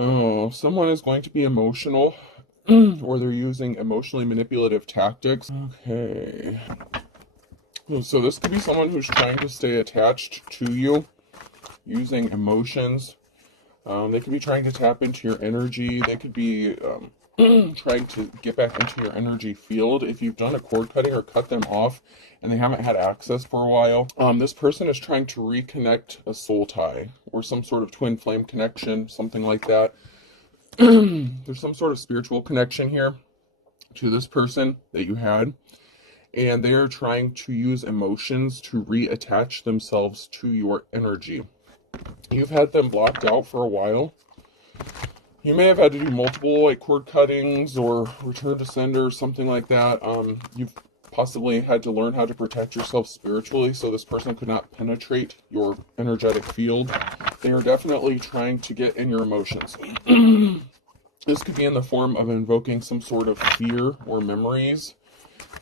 Oh, someone is going to be emotional, or they're using emotionally manipulative tactics. Okay. So this could be someone who's trying to stay attached to you using emotions. They could be trying to tap into your energy. They could be trying to get back into your energy field. If you've done a cord cutting or cut them off and they haven't had access for a while, this person is trying to reconnect a soul tie or some sort of twin flame connection, something like that. There's some sort of spiritual connection here to this person that you had, and they are trying to use emotions to reattach themselves to your energy. You've had them blocked out for a while. You may have had to do multiple like cord cuttings or return to sender or something like that. You've possibly had to learn how to protect yourself spiritually so this person could not penetrate your energetic field. They are definitely trying to get in your emotions. This could be in the form of invoking some sort of fear or memories.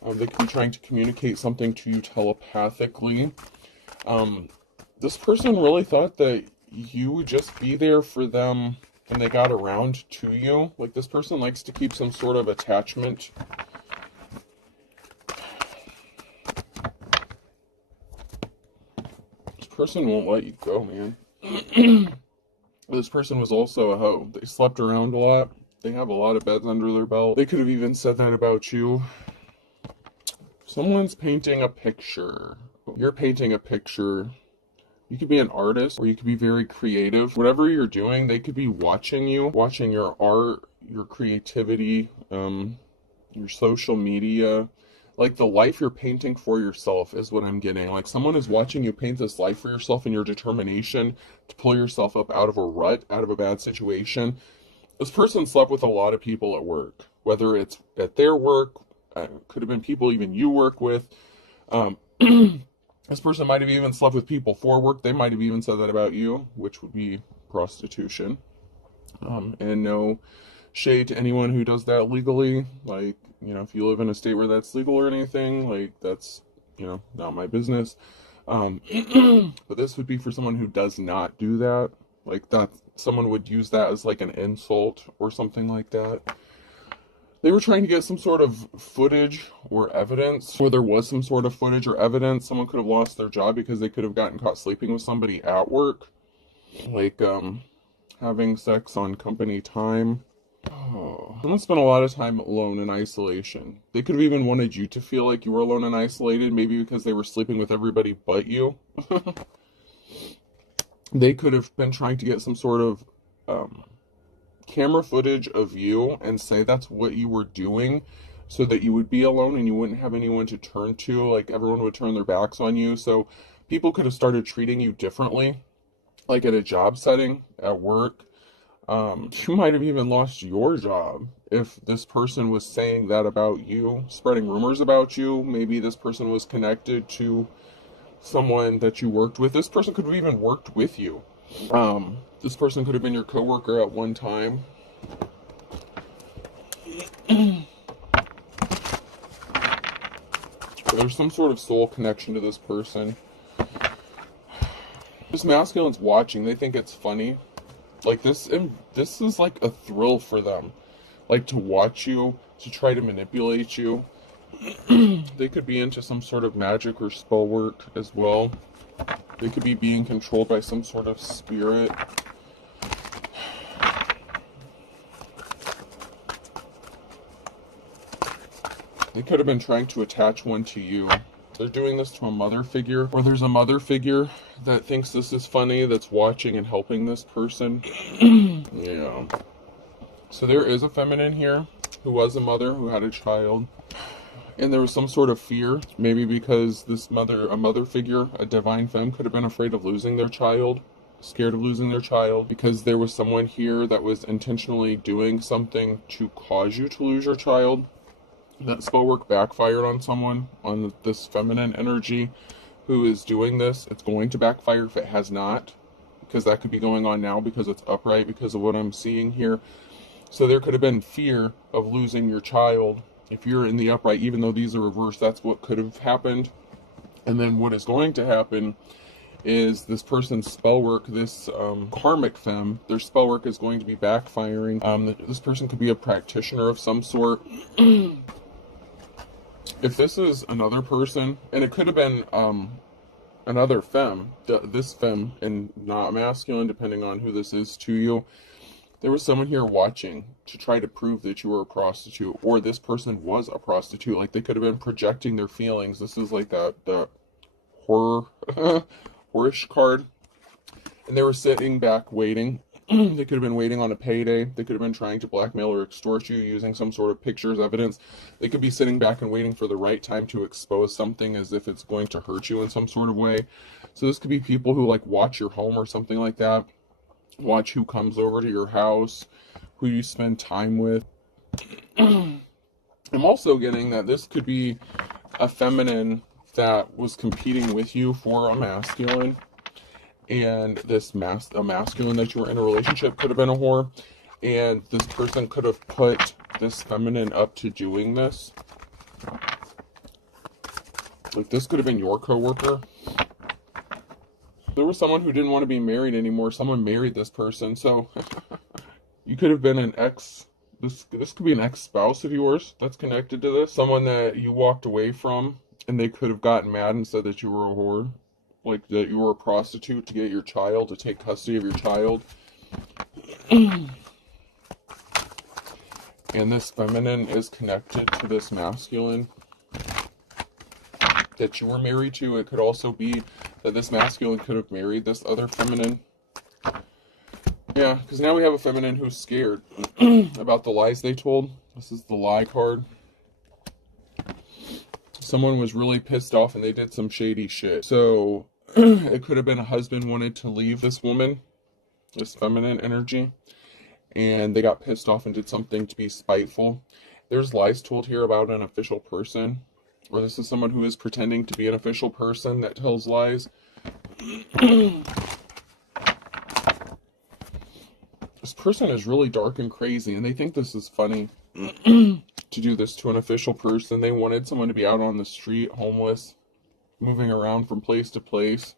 They could be trying to communicate something to you telepathically. This person really thought that you would just be there for them when they got around to you. Like, this person likes to keep some sort of attachment. This person won't let you go, man. This person was also a hoe. They slept around a lot. They have a lot of beds under their belt. They could have even said that about you. Someone's painting a picture. You're painting a picture. You could be an artist, or you could be very creative. Whatever you're doing, they could be watching you, watching your art, your creativity, your social media. Like, the life you're painting for yourself is what I'm getting. Like, someone is watching you paint this life for yourself and your determination to pull yourself up out of a rut, out of a bad situation. This person slept with a lot of people at work, whether it's at their work, could have been people even you work with. This person might have even slept with people for work. They might have even said that about you, which would be prostitution. And no shade to anyone who does that legally. Like, if you live in a state where that's legal or anything, like, that's, not my business. But this would be for someone who does not do that. Like, that someone would use that as like an insult or something like that. They were trying to get some sort of footage or evidence, or there was some sort of footage or evidence. Someone could have lost their job because they could have gotten caught sleeping with somebody at work. Like, having sex on company time. Oh, someone spent a lot of time alone in isolation. They could have even wanted you to feel like you were alone and isolated, maybe because they were sleeping with everybody but you. They could have been trying to get some sort of camera footage of you and say that's what you were doing so that you would be alone and you wouldn't have anyone to turn to. Like, everyone would turn their backs on you. So people could have started treating you differently, like at a job setting, at work. You might have even lost your job if this person was saying that about you, spreading rumors about you. Maybe this person was connected to someone that you worked with. This person could have even worked with you. This person could have been your coworker at one time. There's some sort of soul connection to this person. This masculine's watching. They think it's funny. Like, this is like a thrill for them. Like, to watch you, to try to manipulate you. They could be into some sort of magic or spell work as well. They could be being controlled by some sort of spirit. They could have been trying to attach one to you. They're doing this to a mother figure, or there's a mother figure that thinks this is funny, that's watching and helping this person. Yeah. So there is a feminine here who was a mother who had a child. And there was some sort of fear, maybe because a mother figure, a divine femme, could have been afraid of losing their child, scared of losing their child, because there was someone here that was intentionally doing something to cause you to lose your child. That spell work backfired on someone, on this feminine energy who is doing this. It's going to backfire if it has not, because that could be going on now because it's upright, because of what I'm seeing here. So there could have been fear of losing your child. If you're in the upright, even though these are reversed, that's what could have happened. And then what is going to happen is this person's spell work, this karmic femme, their spell work is going to be backfiring. This person could be a practitioner of some sort. If this is another person, and it could have been another femme, this femme and not masculine, depending on who this is to you, there was someone here watching to try to prove that you were a prostitute, or this person was a prostitute. Like, they could have been projecting their feelings. This is like that horror, horish card. And they were sitting back waiting. They could have been waiting on a payday. They could have been trying to blackmail or extort you using some sort of pictures, evidence. They could be sitting back and waiting for the right time to expose something as if it's going to hurt you in some sort of way. So this could be people who like watch your home or something like that. Watch who comes over to your house, who you spend time with. I'm also getting that this could be a feminine that was competing with you for a masculine, and this a masculine that you were in a relationship could have been a whore, and this person could have put this feminine up to doing this. Like, this could have been your coworker. There was someone who didn't want to be married anymore. Someone married this person. So you could have been an ex. This could be an ex-spouse of yours that's connected to this. Someone that you walked away from, and they could have gotten mad and said that you were a whore. Like, that you were a prostitute to get your child, to take custody of your child. And this feminine is connected to this masculine that you were married to. It could also be that this masculine could have married this other feminine. Yeah, because now we have a feminine who's scared about the lies they told. This is the lie card. Someone was really pissed off and they did some shady shit. So it could have been a husband wanted to leave this woman, this feminine energy, and they got pissed off and did something to be spiteful. There's lies told here about an official person. Or this is someone who is pretending to be an official person that tells lies. This person is really dark and crazy, and they think this is funny to do this to an official person. They wanted someone to be out on the street, homeless, moving around from place to place.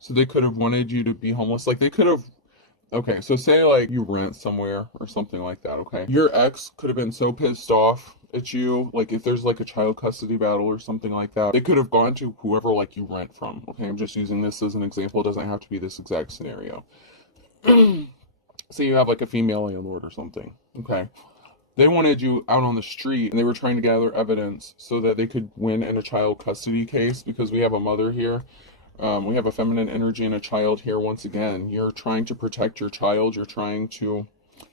So they could have wanted you to be homeless. Like, they could have... Okay, so say like you rent somewhere or something like that, okay? Your ex could have been so pissed off at you, like if there's like a child custody battle or something like that, they could have gone to whoever like you rent from, okay? I'm just using this as an example. It doesn't have to be this exact scenario. Say you have like a female landlord or something, okay? They wanted you out on the street and they were trying to gather evidence so that they could win in a child custody case, because we have a mother here. We have a feminine energy and a child here once again. You're trying to protect your child. You're trying to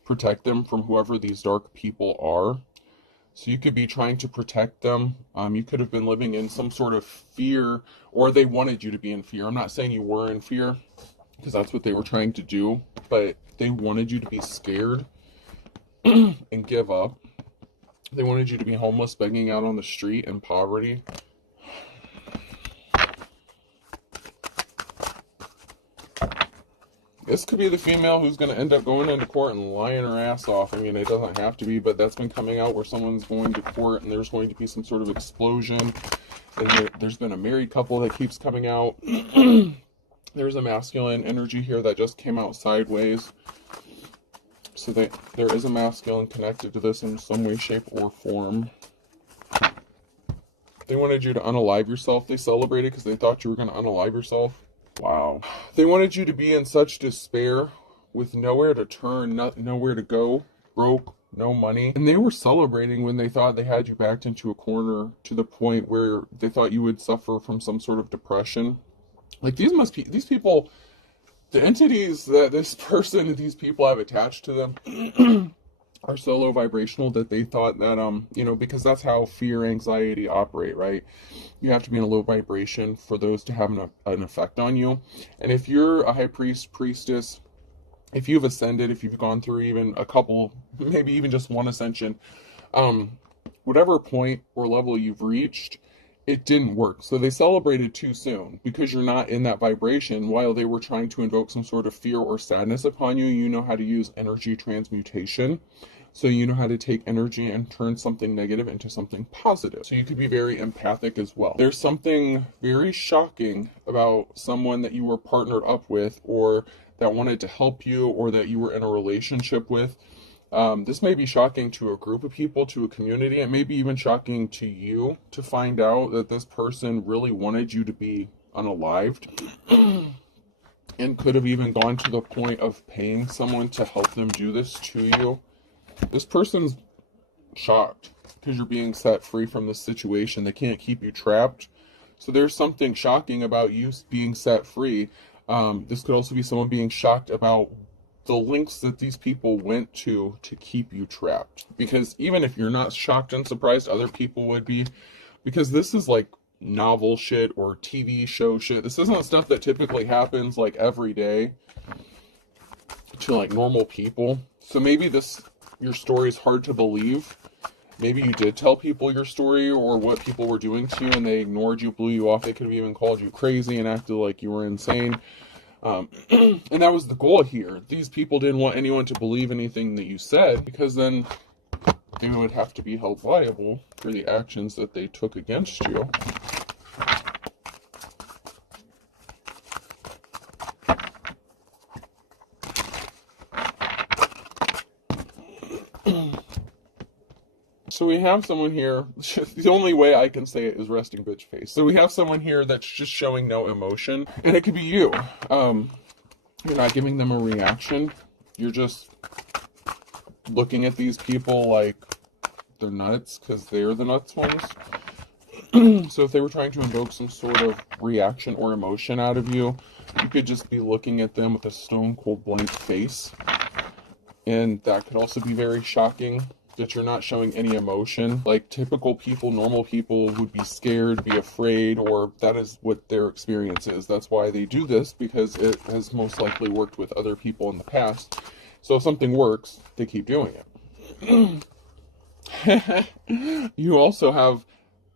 protect them from whoever these dark people are. So you could be trying to protect them. You could have been living in some sort of fear, or they wanted you to be in fear. I'm not saying you were in fear, because that's what they were trying to do, but they wanted you to be scared and give up. They wanted you to be homeless, begging out on the street in poverty. This could be the female who's going to end up going into court and lying her ass off. I mean, it doesn't have to be, but that's been coming out where someone's going to court and there's going to be some sort of explosion. And there's been a married couple that keeps coming out. There's a masculine energy here that just came out sideways. So there is a masculine connected to this in some way, shape, or form. They wanted you to unalive yourself. They celebrated because they thought you were going to unalive yourself. Wow. They wanted you to be in such despair with nowhere to turn, nowhere to go, broke, no money. And they were celebrating when they thought they had you backed into a corner, to the point where they thought you would suffer from some sort of depression. Like, these people, the entities that these people have attached to them are so low vibrational that they thought that, because that's how fear, anxiety operate, right? You have to be in a low vibration for those to have an effect on you. And if you're a high priest, priestess, if you've ascended, if you've gone through even a couple, maybe even just one ascension, whatever point or level you've reached, it didn't work. So they celebrated too soon because you're not in that vibration. While they were trying to invoke some sort of fear or sadness upon you, you know how to use energy transmutation. So you know how to take energy and turn something negative into something positive. So you could be very empathic as well. There's something very shocking about someone that you were partnered up with, or that wanted to help you, or that you were in a relationship with. This may be shocking to a group of people, to a community. It may be even shocking to you to find out that this person really wanted you to be unalived and could have even gone to the point of paying someone to help them do this to you. This person's shocked because you're being set free from this situation. They can't keep you trapped. So there's something shocking about you being set free. This could also be someone being shocked about the lengths that these people went to keep you trapped. Because even if you're not shocked and surprised, other people would be. Because this is like novel shit or TV show shit. This isn't stuff that typically happens like every day to like normal people. So maybe your story is hard to believe. Maybe you did tell people your story or what people were doing to you and they ignored you, blew you off. They could have even called you crazy and acted like you were insane. And that was the goal here. These people didn't want anyone to believe anything that you said, because then they would have to be held liable for the actions that they took against you. So we have someone here, the only way I can say it is resting bitch face. So we have someone here that's just showing no emotion, and it could be you. You're not giving them a reaction. You're just looking at these people like they're nuts because they're the nuts ones. So if they were trying to invoke some sort of reaction or emotion out of you, you could just be looking at them with a stone cold blank face. And that could also be very shocking, that you're not showing any emotion. Like typical people, normal people would be scared, be afraid, or that is what their experience is. That's why they do this, because it has most likely worked with other people in the past. So if something works, they keep doing it. You also have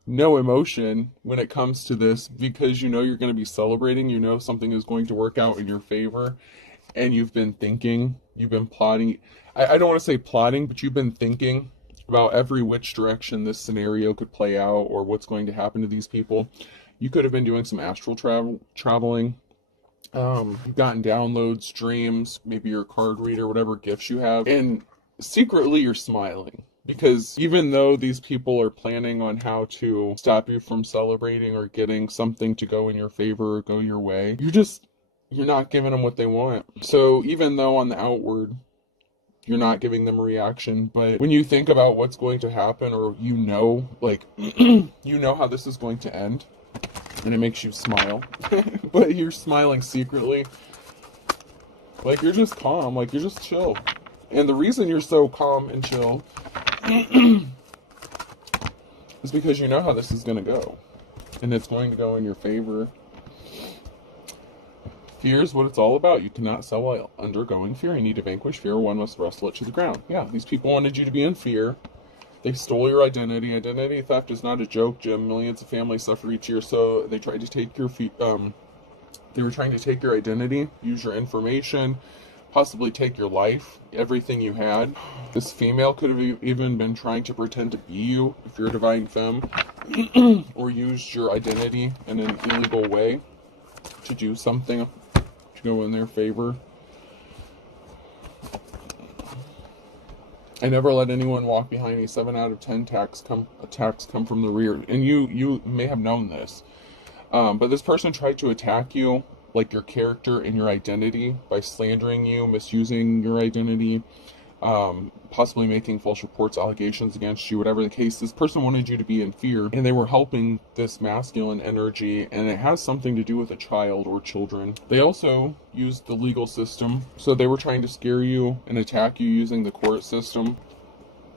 no emotion when it comes to this, because you know you're going to be celebrating, you know something is going to work out in your favor, and you've been thinking, you've been plotting. I don't want to say plotting, but you've been thinking about every which direction this scenario could play out or what's going to happen to these people. You could have been doing some astral traveling. You've gotten downloads, dreams, maybe your card reader, whatever gifts you have, and secretly you're smiling. Because even though these people are planning on how to stop you from celebrating or getting something to go in your favor or go your way, you're not giving them what they want. So even though on the outward, you're not giving them a reaction, but when you think about what's going to happen, or you know, like, you know how this is going to end, and it makes you smile, but you're smiling secretly. Like, you're just calm, like, you're just chill. And the reason you're so calm and chill is because you know how this is going to go, and it's going to go in your favor. Fear is what it's all about. You cannot sell while undergoing fear. You need to vanquish fear. One must wrestle it to the ground. Yeah, these people wanted you to be in fear. They stole your identity. Identity theft is not a joke, Jim. Millions of families suffer each year. So they tried to take your they were trying to take your identity, use your information, possibly take your life, everything you had. This female could have even been trying to pretend to be you, if you're a divine femme, or used your identity in an illegal way to do something to go in their favor. I never let anyone walk behind me. 7 out of 10 attacks come from the rear. And you may have known this. But this person tried to attack you, like your character and your identity, by slandering you, misusing your identity, possibly making false reports, allegations against you, whatever the case. This person wanted you to be in fear, and they were helping this masculine energy, and it has something to do with a child or children. They also used the legal system, so they were trying to scare you and attack you using the court system.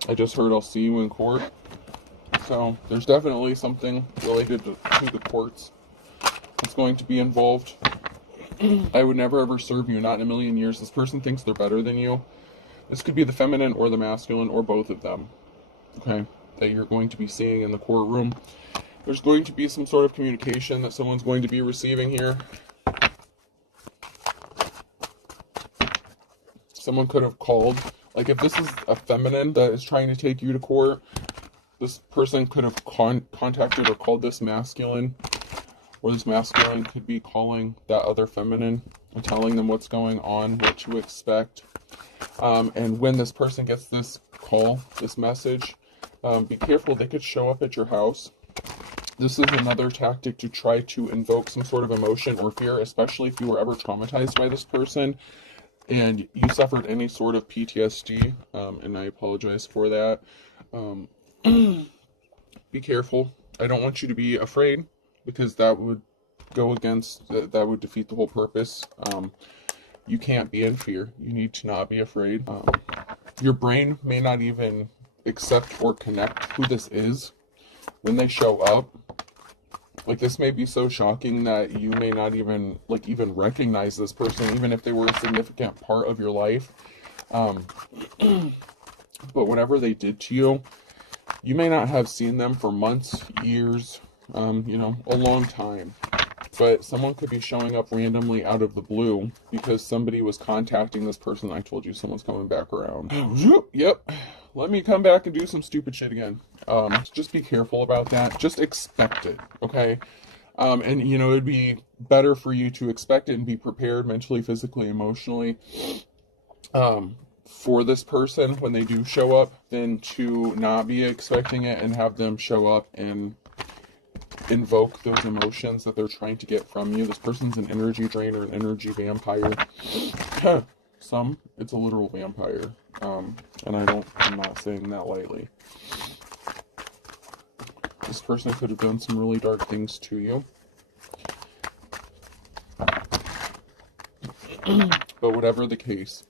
I just heard I'll see you in court. So there's definitely something related to the courts that's going to be involved. I would never ever serve you, not in a million years. This person thinks they're better than you. This could be the feminine or the masculine, or both of them, okay, that you're going to be seeing in the courtroom. There's going to be some sort of communication that someone's going to be receiving here. Someone could have called Like if this is a feminine that is trying to take you to court, this person could have contacted or called this masculine, or this masculine could be calling that other feminine and telling them what's going on, what to expect. And when this person gets this call, this message, be careful, they could show up at your house. This is another tactic to try to invoke some sort of emotion or fear, especially if you were ever traumatized by this person and you suffered any sort of PTSD, and I apologize for that. Be careful. I don't want you to be afraid, because that would go against, that would defeat the whole purpose. You can't be in fear. You need to not be afraid. Your brain may not even accept or connect who this is when they show up. Like, this may be so shocking that you may not even recognize this person, even if they were a significant part of your life. But whatever they did to you, you may not have seen them for months, years, a long time. But someone could be showing up randomly out of the blue because somebody was contacting this person. I told you someone's coming back around. Yep. Let me come back and do some stupid shit again. Just be careful about that. Just expect it, okay? And, it'd be better for you to expect it and be prepared mentally, physically, emotionally for this person when they do show up than to not be expecting it and have them show up and invoke those emotions that they're trying to get from you. This person's an energy drainer, an energy vampire. It's a literal vampire. And I'm not saying that lightly. This person could have done some really dark things to you. But whatever the case,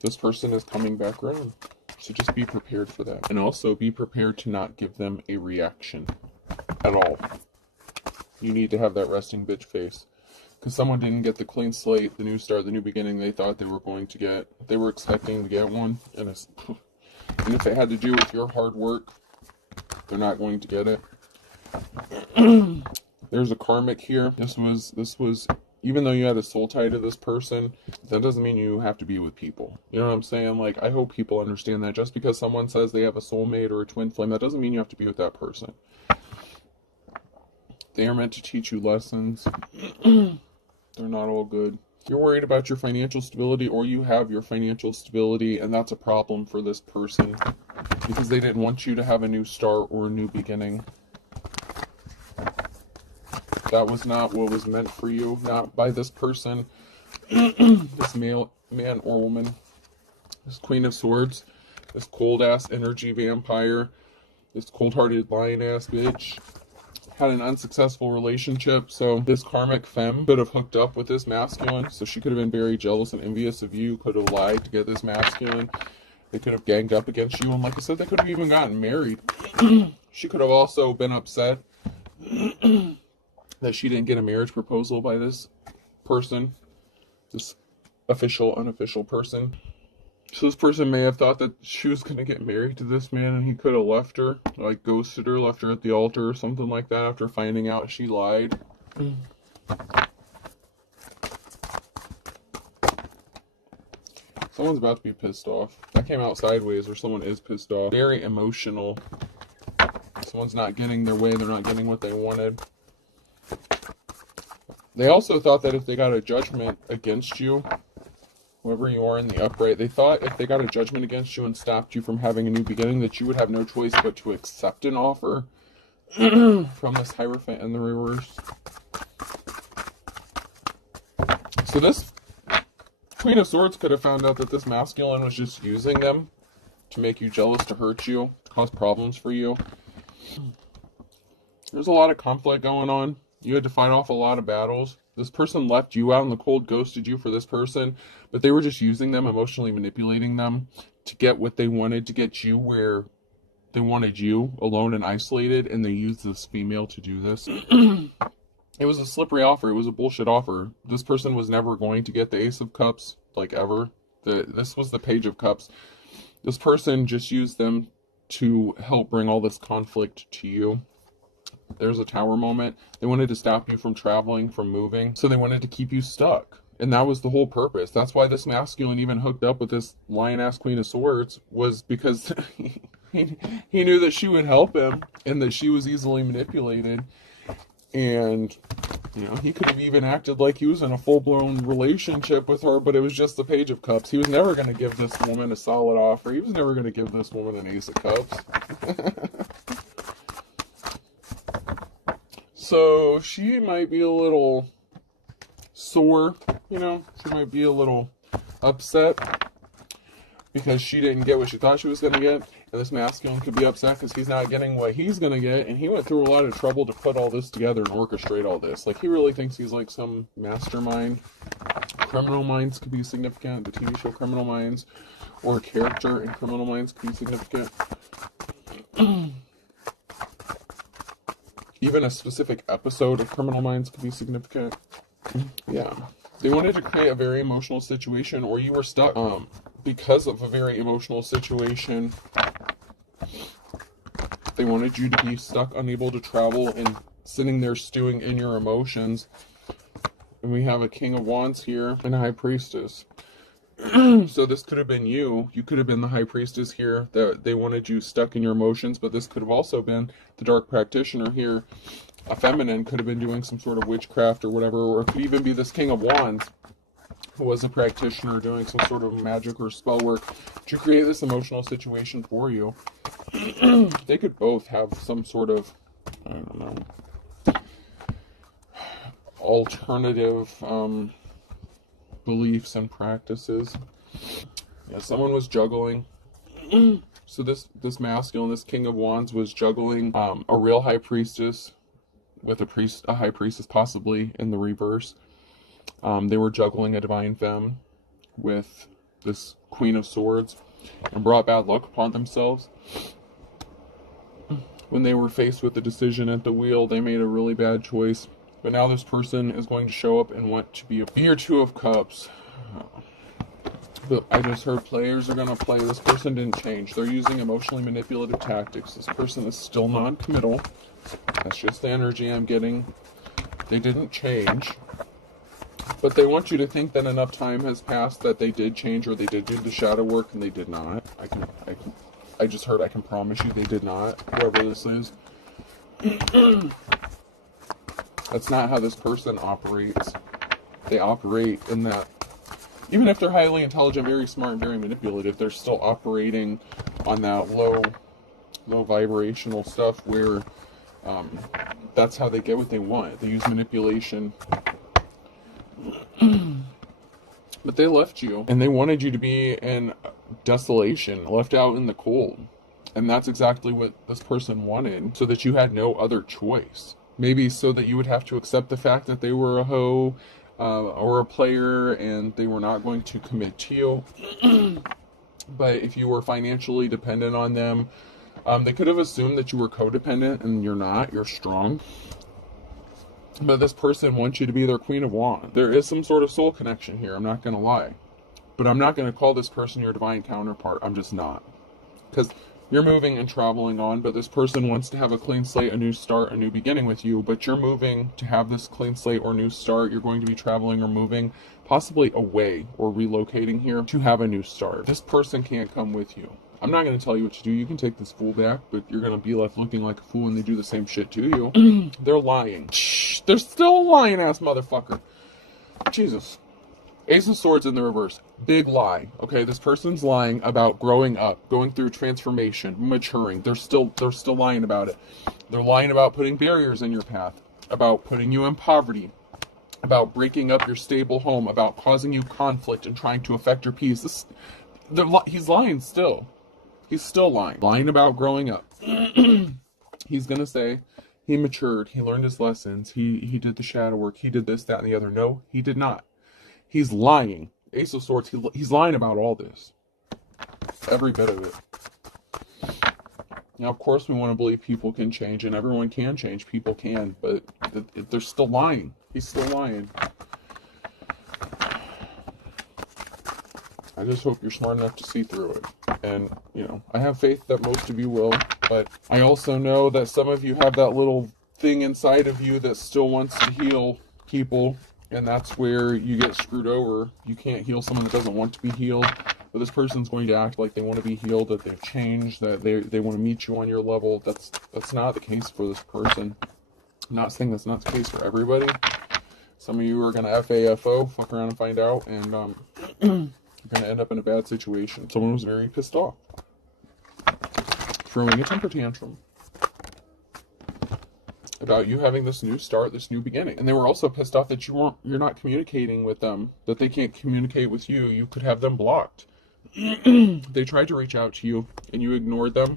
this person is coming back around. So just be prepared for that. And also be prepared to not give them a reaction at all. You need to have that resting bitch face. Because someone didn't get the clean slate, the new start, the new beginning they thought they were going to get. They were expecting to get one. And if it had to do with your hard work, they're not going to get it. There's a karmic here. This was, even though you had a soul tie to this person, that doesn't mean you have to be with people. You know what I'm saying? Like, I hope people understand that. Just because someone says they have a soulmate or a twin flame, that doesn't mean you have to be with that person. They are meant to teach you lessons. They're not all good. You're worried about your financial stability, or you have your financial stability, and that's a problem for this person because they didn't want you to have a new start or a new beginning. That was not what was meant for you, not by this person, this man or woman, this Queen of Swords, this cold-ass energy vampire, this cold-hearted lion-ass bitch. Had an unsuccessful relationship, so this karmic femme could have hooked up with this masculine, so she could have been very jealous and envious of you, could have lied to get this masculine. They could have ganged up against you, and like I said, they could have even gotten married. She could have also been upset that she didn't get a marriage proposal by this person, this official, unofficial person. So this person may have thought that she was going to get married to this man, and he could have left her, like ghosted her, left her at the altar or something like that after finding out she lied. Someone's about to be pissed off. That came out sideways, or someone is pissed off. Very emotional. Someone's not getting their way, they're not getting what they wanted. They also thought that if they got a judgment against you, whoever you are in the upright, they thought if they got a judgment against you and stopped you from having a new beginning, that you would have no choice but to accept an offer from this Hierophant in the reverse. So this Queen of Swords could have found out that this masculine was just using them to make you jealous, to hurt you, to cause problems for you. There's a lot of conflict going on. You had to fight off a lot of battles. This person left you out in the cold, ghosted you for this person, but they were just using them, emotionally manipulating them to get what they wanted, to get you where they wanted you, alone and isolated, and they used this female to do this. It was a slippery offer. It was a bullshit offer. This person was never going to get the Ace of Cups, like ever. This was the Page of Cups. This person just used them to help bring all this conflict to you. There's a Tower moment. They wanted to stop you from traveling, from moving, so they wanted to keep you stuck. And that was the whole purpose. That's why this masculine even hooked up with this lion-ass Queen of Swords, was because he knew that she would help him and that she was easily manipulated. And, you know, he could have even acted like he was in a full-blown relationship with her, but it was just the Page of Cups. He was never going to give this woman a solid offer. He was never going to give this woman an Ace of Cups. So she might be a little sore, you know, she might be a little upset because she didn't get what she thought she was going to get. And this masculine could be upset because he's not getting what he's going to get. And he went through a lot of trouble to put all this together and orchestrate all this. Like, he really thinks he's like some mastermind. Criminal Minds could be significant. The TV show Criminal Minds, or a character in Criminal Minds could be significant. Even a specific episode of Criminal Minds could be significant. Yeah. They wanted to create a very emotional situation, or you were stuck because of a very emotional situation. They wanted you to be stuck, unable to travel, and sitting there stewing in your emotions. And we have a King of Wands here and a High Priestess. So this could have been you. You could have been the High Priestess here. That they wanted you stuck in your emotions, but this could have also been the Dark Practitioner here. A feminine could have been doing some sort of witchcraft or whatever, or it could even be this King of Wands who was a practitioner doing some sort of magic or spell work to create this emotional situation for you. They could both have some sort of, I don't know, alternative beliefs and practices. Yeah, someone was juggling. So this masculine, this King of Wands, was juggling a real High Priestess with a High Priestess possibly in the reverse. They were juggling a Divine Femme with this Queen of Swords, and brought bad luck upon themselves. When they were faced with the decision at the wheel, they made a really bad choice. But now this person is going to show up and want to be your Two of Cups. But I just heard players are going to play. This person didn't change. They're using emotionally manipulative tactics. This person is still non-committal. That's just the energy I'm getting. They didn't change. But they want you to think that enough time has passed that they did change, or they did do the shadow work, and they did not. I just heard, I can promise you they did not, whoever this is. That's not how this person operates. They operate in that, even if they're highly intelligent, very smart, and very manipulative, they're still operating on that low vibrational stuff where that's how they get what they want. They use manipulation. But they left you, and they wanted you to be in desolation, left out in the cold. And that's exactly what this person wanted, so that you had no other choice. Maybe so that you would have to accept the fact that they were a hoe or a player, and they were not going to commit to you. But if you were financially dependent on them, they could have assumed that you were codependent, and you're not. You're strong. But this person wants you to be their Queen of Wands. There is some sort of soul connection here, I'm not going to lie. But I'm not going to call this person your divine counterpart. I'm just not. Because you're moving and traveling on, but this person wants to have a clean slate, a new start, a new beginning with you. But you're moving to have this clean slate or new start. You're going to be traveling or moving, possibly away or relocating here to have a new start. This person can't come with you. I'm not going to tell you what to do. You can take this fool back, but you're going to be left looking like a fool when they do the same shit to you. They're lying. Shh, they're still a lying-ass motherfucker. Jesus. Ace of Swords in the reverse. Big lie. Okay, this person's lying about growing up, going through transformation, maturing. They're still lying about it. They're lying about putting barriers in your path, about putting you in poverty, about breaking up your stable home, about causing you conflict and trying to affect your peace. He's lying still. He's still lying. Lying about growing up. He's going to say he matured. He learned his lessons. He did the shadow work. He did this, that, and the other. No, he did not. He's lying. Ace of Swords, he's lying about all this. Every bit of it. Now, of course, we want to believe people can change, and everyone can change. People can, but they're still lying. He's still lying. I just hope you're smart enough to see through it. And, you know, I have faith that most of you will, but I also know that some of you have that little thing inside of you that still wants to heal people And that's where you get screwed over. You can't heal someone that doesn't want to be healed. But this person's going to act like they want to be healed, that they've changed, that they want to meet you on your level. That's not the case for this person. I'm not saying that's not the case for everybody. Some of you are going to FAFO, fuck around and find out, and you're going to end up in a bad situation. Someone was very pissed off. Throwing a temper tantrum about you having this new start, this new beginning. And they were also pissed off that you're not communicating with them, that they can't communicate with you. You could have them blocked. They tried to reach out to you and you ignored them.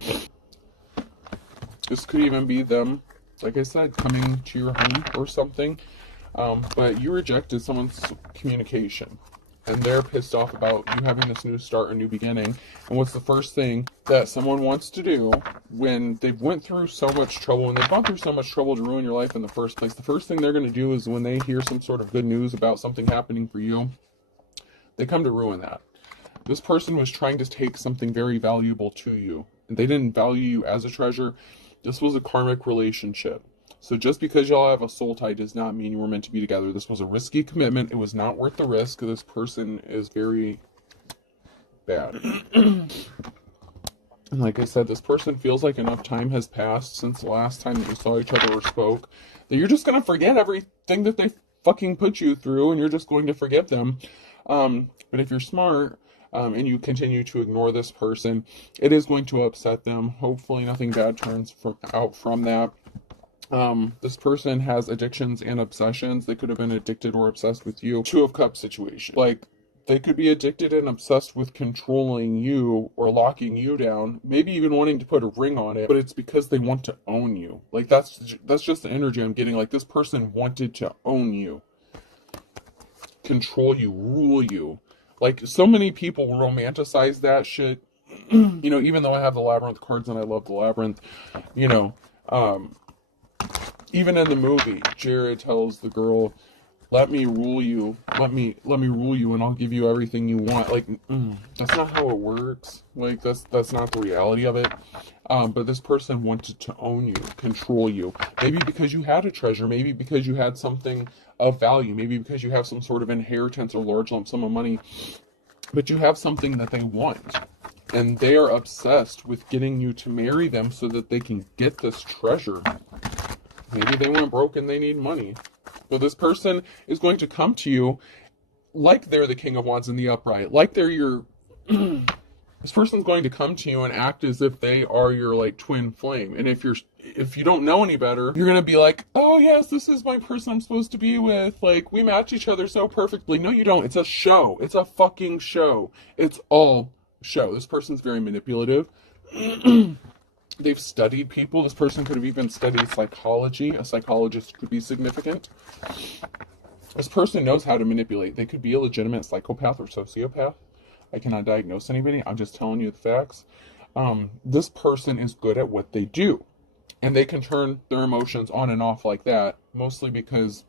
This could even be them, like I said, coming to your home or something. But you rejected someone's communication. And they're pissed off about you having this new start, a new beginning. And what's the first thing that someone wants to do when they've went through so much trouble, and they've gone through so much trouble to ruin your life in the first place? The first thing they're going to do is when they hear some sort of good news about something happening for you, they come to ruin that. This person was trying to take something very valuable to you, and they didn't value you as a treasure. This was a karmic relationship. So just because y'all have a soul tie does not mean you were meant to be together. This was a risky commitment. It was not worth the risk. This person is very bad. And like I said, this person feels like enough time has passed since the last time that you saw each other or spoke, that you're just going to forget everything that they fucking put you through, and you're just going to forgive them. But if you're smart, and you continue to ignore this person, it is going to upset them. Hopefully nothing bad turns out from that. This person has addictions and obsessions. They could have been addicted or obsessed with you. Two of Cups situation. Like, they could be addicted and obsessed with controlling you or locking you down, maybe even wanting to put a ring on it, but it's because they want to own you. Like, that's just the energy I'm getting. Like, this person wanted to own you, control you, rule you. Like, so many people romanticize that shit. You know, even though I have the Labyrinth cards and I love the Labyrinth, you know, even in the movie, Jared tells the girl, let me rule you, let me rule you, and I'll give you everything you want. Like, that's not how it works. Like, that's not the reality of it. But this person wanted to own you, control you. Maybe because you had a treasure, maybe because you had something of value, maybe because you have some sort of inheritance or large lump sum of money, but you have something that they want. And they are obsessed with getting you to marry them so that they can get this treasure. Maybe they went broke and they need money. But this person is going to come to you like they're the King of Wands in the upright. Like they're your... This person's going to come to you and act as if they are your, like, twin flame. And if you don't know any better, you're going to be like, oh yes, this is my person I'm supposed to be with. Like, we match each other so perfectly. No, you don't. It's a show. It's a fucking show. It's all show. This person's very manipulative. They've studied people. This person could have even studied psychology. A psychologist could be significant. This person knows how to manipulate. They could be a legitimate psychopath or sociopath. I cannot diagnose anybody. I'm just telling you the facts. This person is good at what they do. And they can turn their emotions on and off like that, mostly because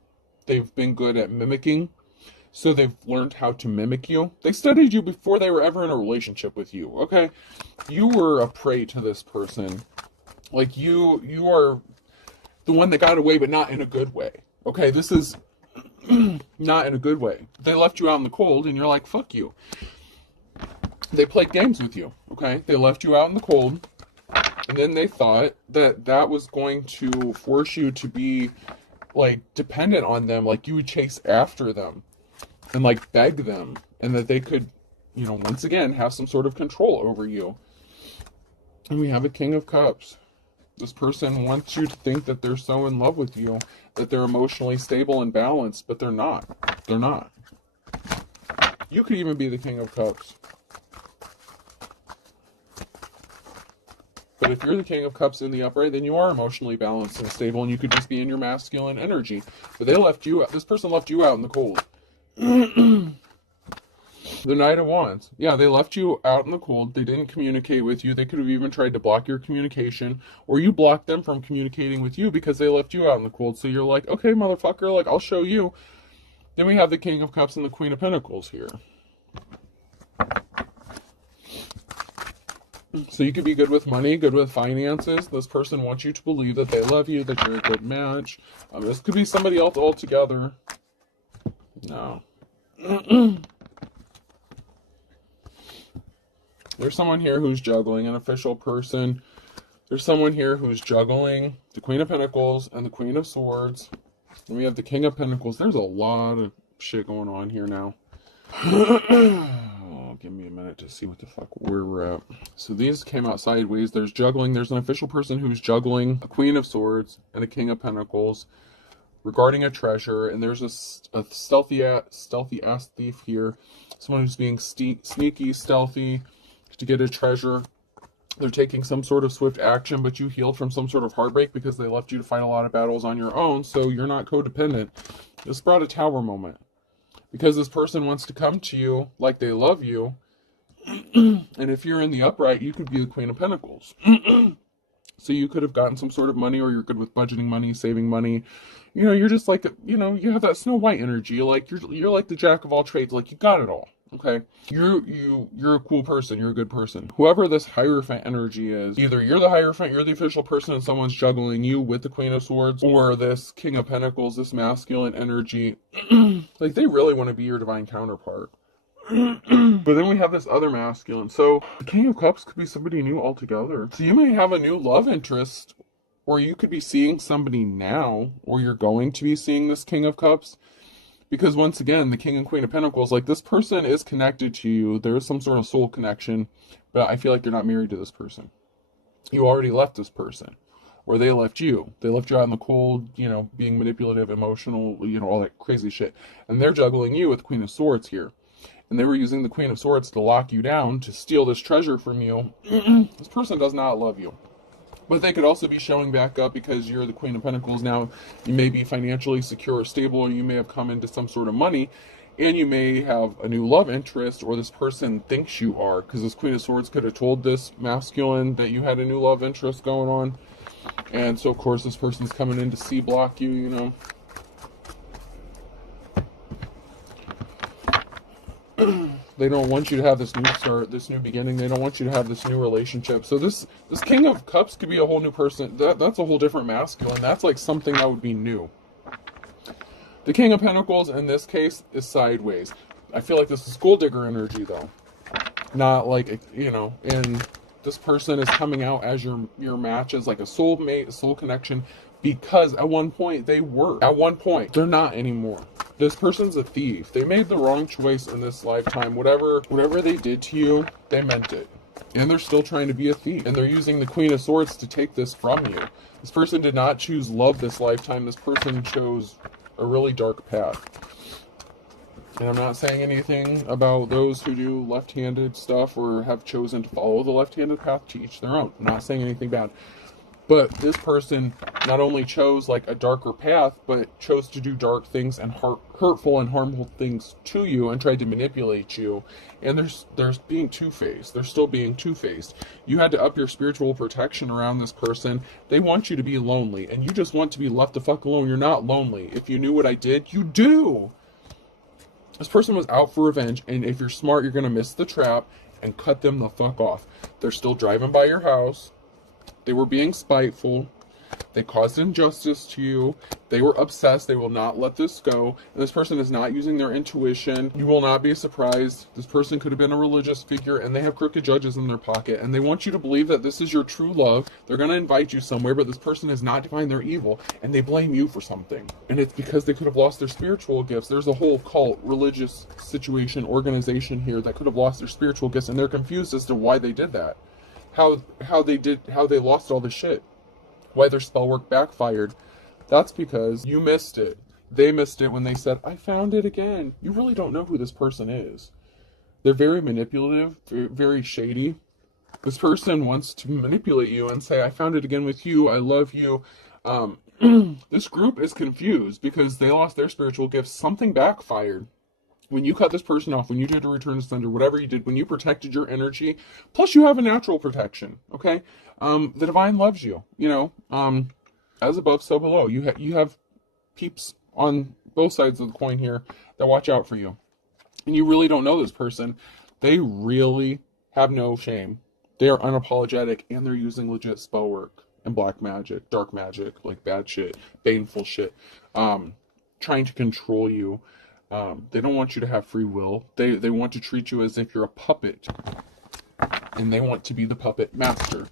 they've been good at mimicking. So they've learned how to mimic you. They studied you before they were ever in a relationship with you, okay? You were a prey to this person. Like, you are the one that got away, but not in a good way, okay? This is not in a good way. They left you out in the cold, and you're like, fuck you. They played games with you, okay? They left you out in the cold, and then they thought that that was going to force you to be, like, dependent on them, like you would chase after them. And, like, beg them, and that they could, you know, once again, have some sort of control over you. And we have a King of Cups. This person wants you to think that they're so in love with you, that they're emotionally stable and balanced, but they're not. They're not. You could even be the King of Cups. But if you're the King of Cups in the upright, then you are emotionally balanced and stable, and you could just be in your masculine energy. But this person left you out in the cold. The Knight of Wands. Yeah, they left you out in the cold. They didn't communicate with you. They could have even tried to block your communication, or you blocked them from communicating with you because they left you out in the cold. So you're like, okay, motherfucker, like, I'll show you. Then we have the King of Cups and the Queen of Pentacles here. So you could be good with money, good with finances. This person wants you to believe that they love you, that you're a good match. This could be somebody else altogether. No. There's someone here who's juggling, an official person. There's someone here who's juggling the Queen of Pentacles and the Queen of Swords. And we have the King of Pentacles. There's a lot of shit going on here now. Oh, give me a minute to see what the fuck where we're at. So these came out sideways. There's juggling. There's an official person who's juggling a Queen of Swords and a King of Pentacles regarding a treasure. And there's a stealthy ass thief here. Someone who's being sneaky, stealthy to get a treasure. They're taking some sort of swift action, but you healed from some sort of heartbreak because they left you to fight a lot of battles on your own, so you're not codependent. This brought a tower moment. Because this person wants to come to you like they love you, and if you're in the upright, you could be the Queen of Pentacles. So you could have gotten some sort of money, or you're good with budgeting money, saving money. You know, you're just like, you know, you have that Snow White energy. Like you're like the jack of all trades. Like you got it all. Okay, you're a cool person. You're a good person. Whoever this Hierophant energy is, either you're the Hierophant, you're the official person, and someone's juggling you with the Queen of Swords, or this King of Pentacles, this masculine energy. Like they really want to be your divine counterpart. But then we have this other masculine. So the King of Cups could be somebody new altogether. So you may have a new love interest, or you could be seeing somebody now, or you're going to be seeing this King of Cups. Because once again, the King and Queen of Pentacles, like this person is connected to you. There is some sort of soul connection, but I feel like you're not married to this person. You already left this person, or they left you. They left you out in the cold, you know, being manipulative, emotional, you know, all that crazy shit. And they're juggling you with Queen of Swords here. And they were using the Queen of Swords to lock you down, to steal this treasure from you. This person does not love you. But they could also be showing back up because you're the Queen of Pentacles now. You may be financially secure or stable, or you may have come into some sort of money, and you may have a new love interest, or this person thinks you are, because this Queen of Swords could have told this masculine that you had a new love interest going on. And so, of course, this person's coming in to C-block you, you know. They don't want you to have this new start, this new beginning. They don't want you to have this new relationship. So this King of Cups could be a whole new person. That's a whole different masculine. That's like something that would be new. The King of Pentacles in this case is sideways. I feel like this is gold digger energy though. Not like, you know, and this person is coming out as your match, as like a soulmate, a soul connection, because at one point they were. At one point, they're not anymore. This person's a thief. They made the wrong choice in this lifetime. Whatever they did to you, they meant it. And they're still trying to be a thief. And they're using the Queen of Swords to take this from you. This person did not choose love this lifetime. This person chose a really dark path. And I'm not saying anything about those who do left-handed stuff or have chosen to follow the left-handed path, to each their own. I'm not saying anything bad. But this person not only chose like a darker path, but chose to do dark things and hurtful and harmful things to you, and tried to manipulate you. And there's being two-faced. They're still being two-faced. You had to up your spiritual protection around this person. They want you to be lonely, and you just want to be left the fuck alone. You're not lonely. If you knew what I did, you do. This person was out for revenge, and if you're smart, you're going to miss the trap and cut them the fuck off. They're still driving by your house. They were being spiteful. They caused injustice to you. They were obsessed. They will not let this go. And this person is not using their intuition. You will not be surprised. This person could have been a religious figure, and they have crooked judges in their pocket. And they want you to believe that this is your true love. They're going to invite you somewhere, but this person has not defined their evil, and they blame you for something. And it's because they could have lost their spiritual gifts. There's a whole cult, religious situation, organization here that could have lost their spiritual gifts, and they're confused as to why they did that. How they lost all the shit. Why their spell work backfired. That's because you missed it. They missed it when they said, I found it again. You really don't know who this person is. They're very manipulative, very shady. This person wants to manipulate you and say, I found it again with you. I love you. This group is confused because they lost their spiritual gifts. Something backfired. When you cut this person off, when you did a return to sender, whatever you did, when you protected your energy, plus you have a natural protection, okay? The divine loves you, you know, as above, so below. You have peeps on both sides of the coin here that watch out for you. And you really don't know this person. They really have no shame. They are unapologetic, and they're using legit spell work and black magic, dark magic, like bad shit, baneful shit, trying to control you. They don't want you to have free will. They want to treat you as if you're a puppet, and they want to be the puppet master.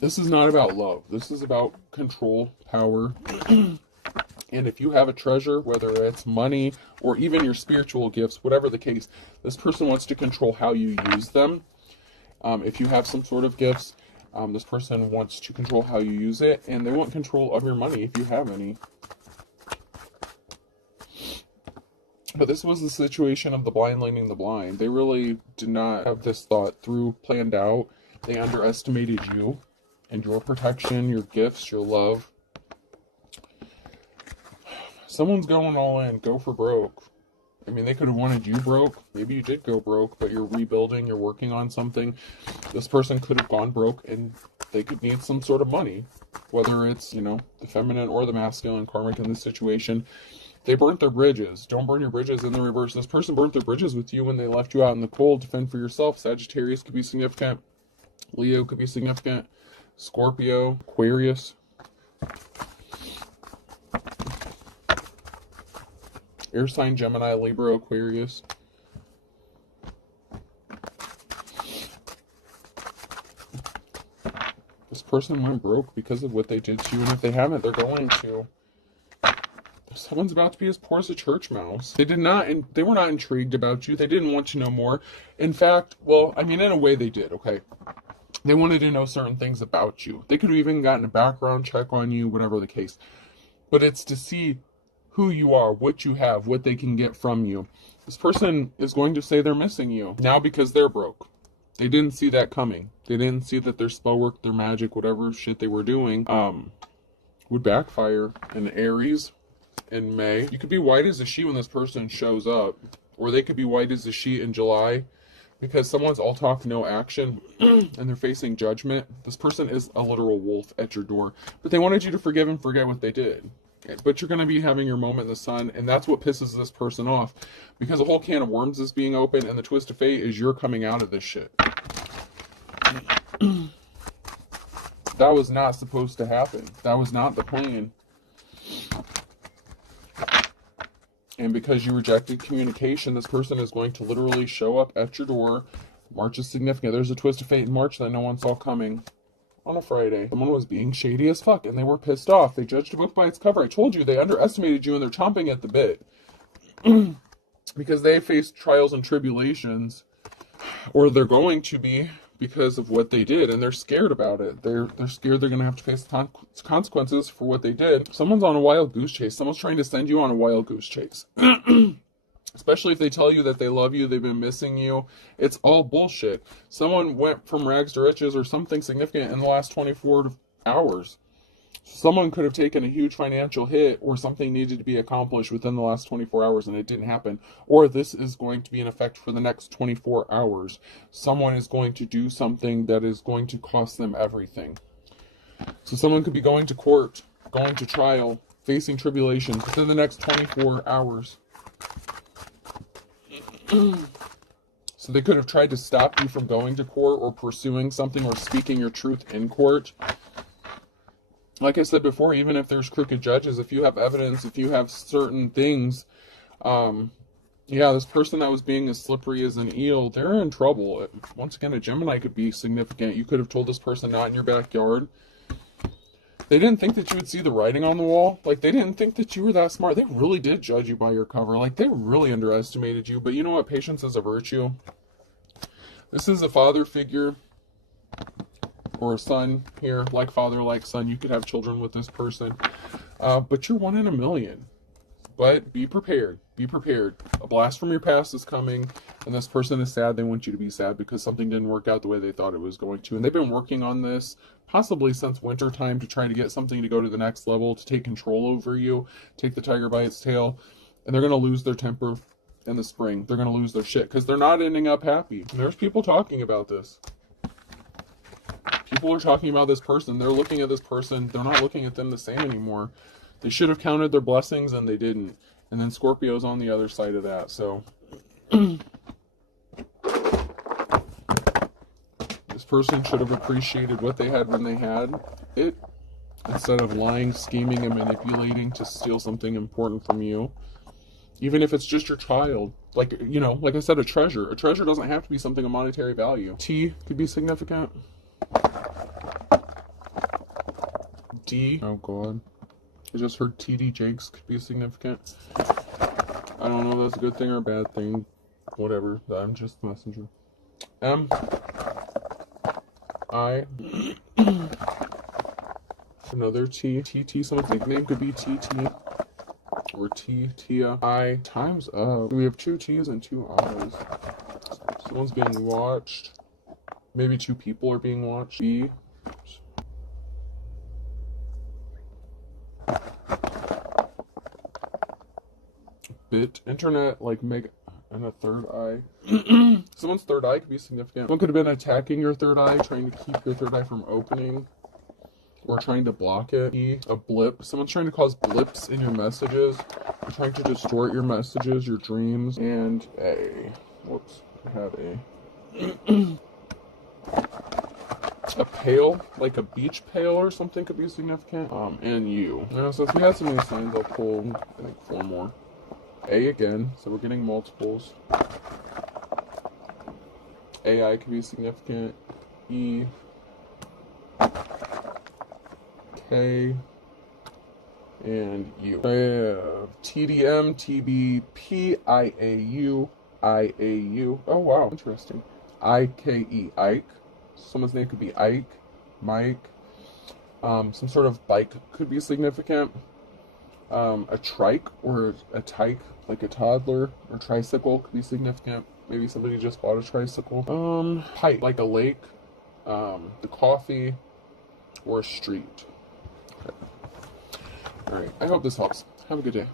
This is not about love. This is about control, power. And if you have a treasure, whether it's money or even your spiritual gifts, whatever the case, this person wants to control how you use them. If you have some sort of gifts, this person wants to control how you use it, and they want control of your money if you have any. But this was the situation of the blind leading the blind. They really did not have this thought through, planned out. They underestimated you and your protection, your gifts, your love. Someone's going all in. Go for broke. I mean, they could have wanted you broke. Maybe you did go broke, but you're rebuilding, you're working on something. This person could have gone broke, and they could need some sort of money. Whether it's, the feminine or the masculine karmic in this situation. They burnt their bridges. Don't burn your bridges in the reverse. This person burnt their bridges with you when they left you out in the cold to fend for yourself. Sagittarius could be significant. Leo could be significant. Scorpio, Aquarius. Air sign, Gemini, Libra, Aquarius. This person went broke because of what they did to you, and if they haven't, they're going to. Someone's about to be as poor as a church mouse. They were not intrigued about you. They didn't want to know more. In fact, in a way they did, okay? They wanted to know certain things about you. They could have even gotten a background check on you, whatever the case. But it's to see who you are, what you have, what they can get from you. This person is going to say they're missing you now because they're broke. They didn't see that coming. They didn't see that their spell work, their magic, whatever shit they were doing, would backfire. In Aries, in May, you could be white as a sheet when this person shows up, or they could be white as a sheet in July, because someone's all talk, no action, and they're facing judgment. This person is a literal wolf at your door, but they wanted you to forgive and forget what they did. But you're going to be having your moment in the sun, and that's what pisses this person off, because a whole can of worms is being opened, and the twist of fate is you're coming out of this shit. That was not supposed to happen. That was not the plan. And because you rejected communication, this person is going to literally show up at your door. March is significant. There's a twist of fate in March that no one saw coming. On a Friday, someone was being shady as fuck, and they were pissed off. They judged a book by its cover. I told you, they underestimated you, and they're chomping at the bit. Because they faced trials and tribulations, or they're going to be, because of what they did, and they're scared about it. They're scared they're going to have to face consequences for what they did. Someone's on a wild goose chase. Someone's trying to send you on a wild goose chase. Especially if they tell you that they love you, they've been missing you. It's all bullshit. Someone went from rags to riches or something significant in the last 24 hours. Someone could have taken a huge financial hit, or something needed to be accomplished within the last 24 hours and it didn't happen. Or this is going to be in effect for the next 24 hours. Someone is going to do something that is going to cost them everything. So someone could be going to court, going to trial, facing tribulation within the next 24 hours. So they could have tried to stop you from going to court or pursuing something or speaking your truth in court. Like I said before, even if there's crooked judges, if you have evidence, if you have certain things, this person that was being as slippery as an eel, they're in trouble. Once again, a Gemini could be significant. You could have told this person not in your backyard. They didn't think that you would see the writing on the wall. Like, they didn't think that you were that smart. They really did judge you by your cover. Like, they really underestimated you. But you know what? Patience is a virtue. This is a father figure or a son here. Like father, like son. You could have children with this person. But you're 1 in a million. But be prepared. Be prepared. A blast from your past is coming, and this person is sad. They want you to be sad because something didn't work out the way they thought it was going to. And they've been working on this possibly since winter time to try to get something to go to the next level, to take control over you, take the tiger by its tail. And they're going to lose their temper in the spring. They're going to lose their shit because they're not ending up happy. And there's people talking about this. People are talking about this person. They're looking at this person. They're not looking at them the same anymore. They should have counted their blessings, and they didn't. And then Scorpio's on the other side of that. So person should have appreciated what they had when they had it, instead of lying, scheming, and manipulating to steal something important from you. Even if it's just your child. Like, you know, like I said, a treasure. A treasure doesn't have to be something of monetary value. T could be significant. D. Oh, God. I just heard TD Jakes could be significant. I don't know if that's a good thing or a bad thing. Whatever. I'm just the messenger. M. I. Another T. TT. Someone's nickname could be TT. Or Tia. I. Time's up. We have 2 T's and 2 I's. Someone's being watched. Maybe 2 people are being watched. B. Bit. Internet, like, mega. And a third eye. Someone's third eye could be significant. Someone could have been attacking your third eye, trying to keep your third eye from opening. Or trying to block it. E. A blip. Someone's trying to cause blips in your messages. Or trying to distort your messages, your dreams. And A. Whoops. I have A. A pail, like a beach pail or something could be significant. And U. Now, so if we had so many signs, I'll pull, I think, 4 more. A again, so we're getting multiples. AI could be significant. E. K. And U. I have TDM, TBP, IAU, IAU. Oh, wow, interesting. IKE, Ike. Someone's name could be Ike, Mike. Some sort of bike could be significant. A trike or a tyke, like a toddler, or tricycle could be significant. Maybe somebody just bought a tricycle. Pipe, like a lake, the coffee, or a street. Okay. Alright, I hope this helps. Have a good day.